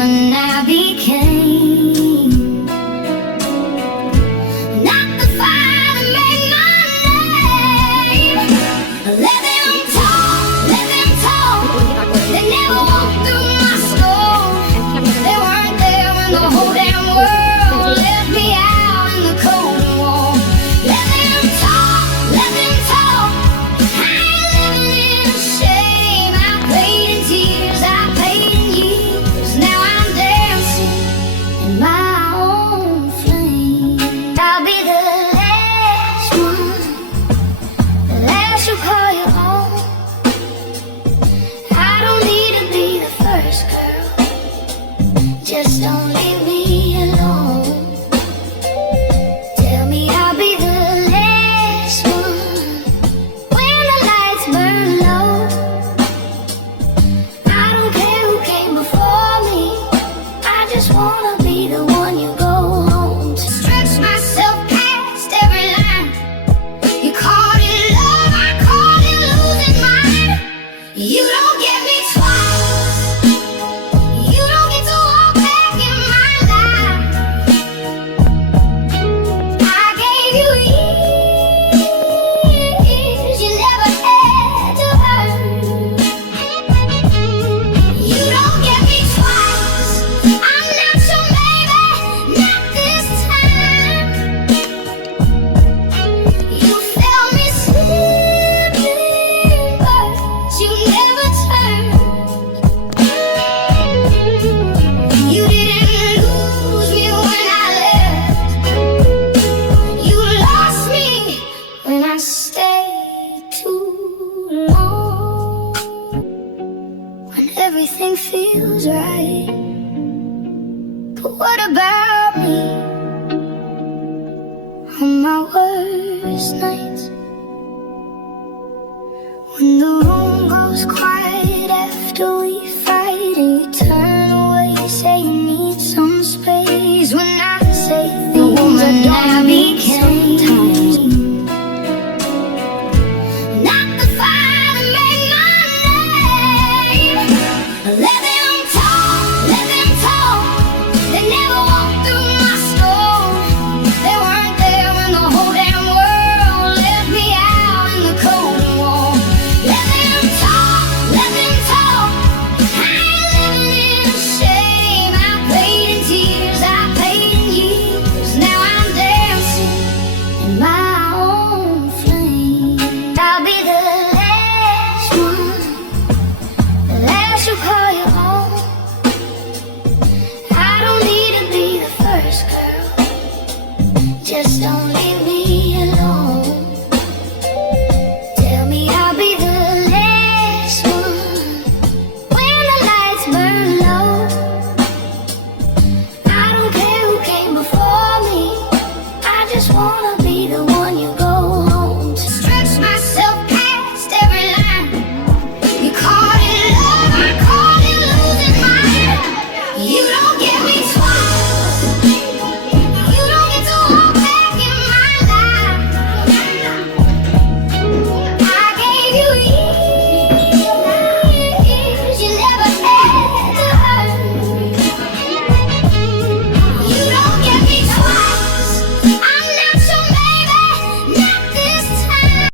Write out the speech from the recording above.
woman I became. Not the fire that made my name. Let them talk, let them talk. They never walked through my store. They weren't there when the whole damn world left me out in the cold and warm. Let them talk, let them talk. I ain't living in shame. I paid in tears, I paid in years. Now I'm dancing in my own flame. I'll be the last one, the last you call your own. I don't need to be the first girl. Just don't leave me alone. Tell me I'll be the last one when the lights burn low. I don't care who came before me. I just wanna be the one you go home to. Stretch myself past every line. You called it love, I called it losing mine. You don't get me twice. You don't get to walk back in my life. I gave you years you never had to earn. You don't get me twice. I'm not your baby, not this time. You felt me slipping, but you never turned. You didn't lose me when I left. You lost me when I stayed too long. When everything feels right, but what about me on my worst night?